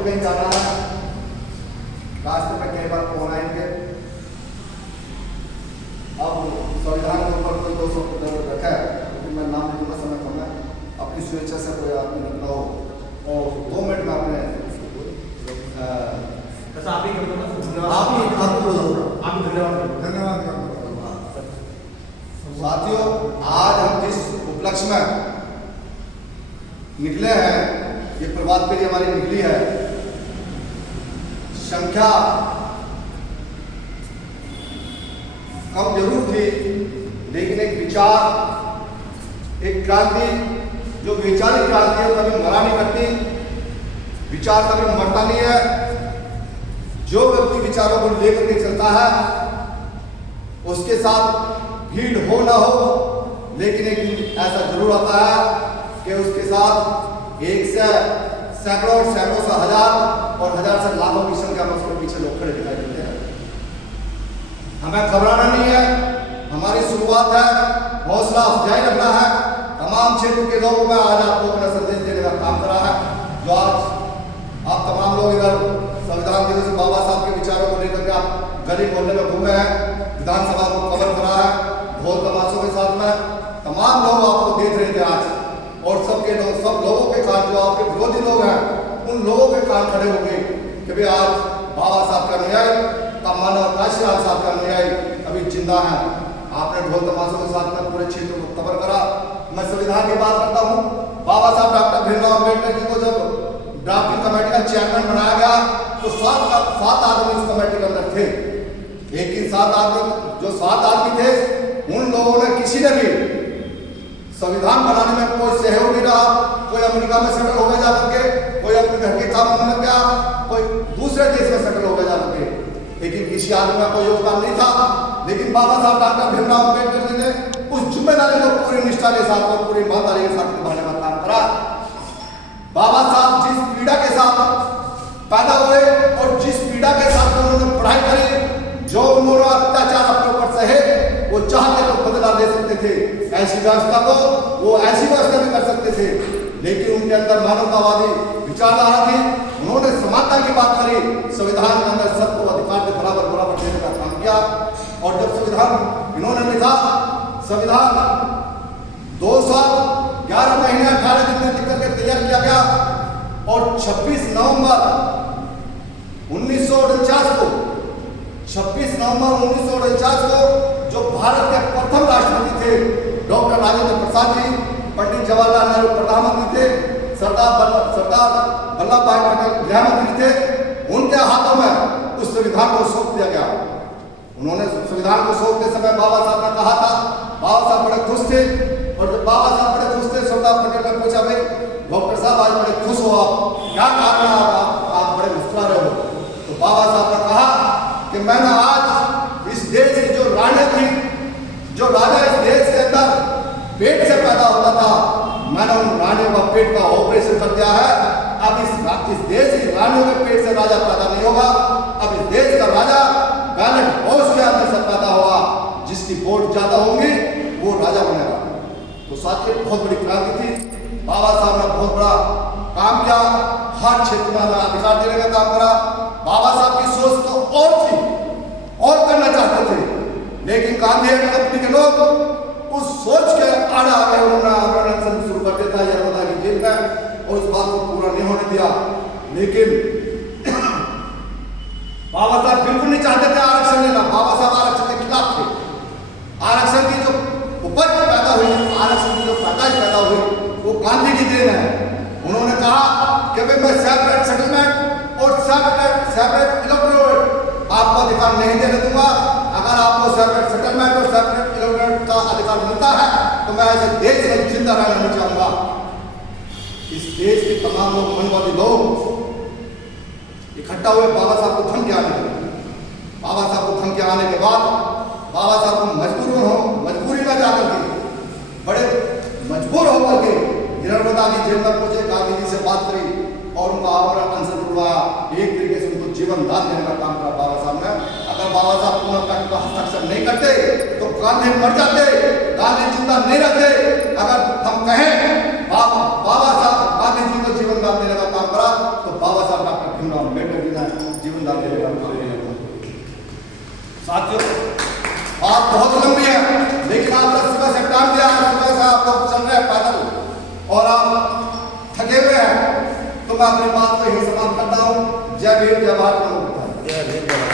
को कहीं जाना है, रास्ते में कई बार फोन आएंगे। अब संविधान के ऊपर कोई 200 रखा है, लेकिन मैं नाम लिखूंगा, समय कम है, अपनी स्वेच्छा से कोई आदमी निकला हो और 2 मिनट में अपने आप ही धन्यवाद। साथियों, आज हम जिस उपलक्ष्य में निकले हैं, ये प्रभात फेरी हमारी निकली है, संख्या कम जरूर थी, लेकिन एक विचार, एक क्रांति, जो वैचारिक क्रांति है कभी मरा नहीं करती, विचार कभी मरता नहीं है। जो व्यक्ति विचारों को लेकर के चलता है, उसके साथ भीड़ हो ना हो, लेकिन एक दिन ऐसा जरूर आता है कि उसके साथ 1 से सैकड़ों, सैकड़ों से हजार और हजार से लाखों की संख्या में उसके पीछे लोग खड़े दिखाई देते हैं। हमें घबराना नहीं है, हमारी शुरुआत है, हौसला अफजाई रखना है। तमाम क्षेत्र के लोगों में आज आप लोगों ने संदेश देने का काम करा है। जो आज आप तमाम लोग इधर संविधान दिवस बाबा साहब के विचारों को लेकर के आप गली मोहल्ले में घूमे हैं, विधानसभा को कवर करा है, ढोल तमाशों के साथ में तमाम लोग आपको देख रहे थे आज, और सबके लोग, सब लोगों के कान, जो आपके विरोधी लोग हैं, उन लोगों के कान खड़े हो गए कि भाई आज बाबा साहब का अनुयायी, मानव काशीराम साहब का अनुयायी अभी जिंदा है। आपने ढोल तमाशों के साथ में पूरे क्षेत्र को कवर करा। मैं संविधान की बात करता हूँ, बाबा साहब डॉक्टर भीमराव अम्बेडकर जी को जब ड्राफ्टिंग कमेटी का चेयरमैन बनाया गया तो 7 आदमी उस कमेटी के अंदर थे, लेकिन 7 आदमी, जो 7 आदमी थे, उन लोगों ने किसी ने भी संविधान बनाने में कोई सहयोग नहीं रहा। कोई अमेरिका में सेटल हो गया जाकर के, कोई अपने घर के काम में लग गया, कोई दूसरे देश में सेटल हो गया जाकर के, लेकिन किसी आदमी में कोई योगदान नहीं था। लेकिन बाबा साहब डॉक्टर भीमराव अम्बेडकर जी ने उस जिम्मेदारी को पूरी निष्ठा के साथ और पूरी ईमानदारी के साथ निभाने का काम करा। बाबा साहब जिस पीड़ा के साथ पैदा हुए और जिस पीड़ा के साथ उन्होंने पढ़ाई करी, जो उन्होंने अत्याचार अपने ऊपर सहे, वो चाहते तो बदला ले सकते थे, ऐसी व्यवस्था को वो ऐसी व्यवस्था भी कर सकते थे, लेकिन उनके अंदर मानवतावादी विचारधारा थी। उन्होंने समानता की बात करी, संविधान के अंदर सबको अधिकार के बराबर बराबर देने का काम किया। और जब संविधान इन्होंने लिखा, संविधान 2 साल 11 महीने 18 दिन में लिख करके तैयार किया गया, और 26 नवंबर 1949 को 26 नवंबर 1949 को जो भारत के प्रथम राष्ट्रपति थे डॉक्टर राजेंद्र प्रसाद जी, पंडित जवाहरलाल नेहरू प्रधानमंत्री थे, सरदार वल्लभ भाई पटेल गृह मंत्री थे, उनके हाथों में उस संविधान को सौंप दिया गया। उन्होंने संविधान को सौंपते समय बाबा साहब ने कहा था, बाबा साहब बड़े खुश थे, और जब बाबा साहब बड़े खुश थे, सरदार पटेल ने पूछा, भाई डॉक्टर साहब आज बड़े खुश हो, आप क्या कारण है, आप बड़े मुस्कुरा रहे हो? तो बाबा साहब ने कहा कि मैंने आज इस देश की जो रानी थी, जो राजा इस देश के अंदर पेट से पैदा होता था, मैंने उन रानियों का पेट का ऑपरेशन कर दिया है। अब इस देश की रानियों के पेट से राजा पैदा नहीं होगा, अब इस देश का राजा बैलेट हाउस के अंदर से पैदा होगा, जिसकी वोट ज्यादा होंगी वो राजा बनेगा। तो साथियों, बहुत बड़ी क्रांति थी। बाबा साहब ने बहुत बड़ा काम किया, हर क्षेत्र में अधिकार देने का काम करा। बाबा साहब की सोच तो और थी, और करना चाहते थे, लेकिन गांधी कंपनी के लोग उस सोच के आड़े आ गए। उन्होंने आंदोलन शुरू कर दिया था यरमदा की जेल में, और उस बात को पूरा नहीं होने दिया। लेकिन बाबा साहब बिल्कुल नहीं चाहते थे आरक्षण लेना। बाबा साहब आरक्षण के खिलाफ थे। आरक्षण की जो उपज पैदा हुई, आरक्षण की जो पैदाइश पैदा हुई, वो गांधी की देन है। उन्होंने कहा कि भाई मैं सेपरेट सेटलमेंट और सेपरेट इलेक्टोरेट आपको अधिकार नहीं देने दूंगा। अगर आपको सेपरेट सेटलमेंट और सेपरेट इलेक्टोरेट का अधिकार मिलता है तो मैं ऐसे देश में जिंदा रहना नहीं चाहूंगा। इस देश के तमाम लोग, मनवादी लोग इकट्ठा हुए बाबा साहब को धमकी आने लगे। बाबा साहब को धमकी आने के बाद बाबा साहब को मजबूरी में जाकर के, बड़े मजबूर होकर के यरमदा की जेल में पहुंचे, गांधी जी से बात करी और उनका आवरण अनशन करवाया। एक तरीके से उनको जीवन दान देने का काम करा बाबा साहब ने। अगर बाबा साहब पुनः हस्ताक्षर नहीं करते तो गांधी मर जाते, गांधी जिंदा नहीं रहते। अगर हम कहें बाबा साहब गांधी जी को जीवन दान देने का काम करा, तो बाबा साहब डॉक्टर जिंदा मिलेगा। साथियों, आप बहुत लंबी है, लेकिन आपने सुबह से टाइम दिया, सुबह से आप लोग चल रहे हैं पैदल और आप थके हुए हैं, तो मैं अपनी बात को यही समाप्त करता हूँ। जय भीम, जय भारत। जय भीम।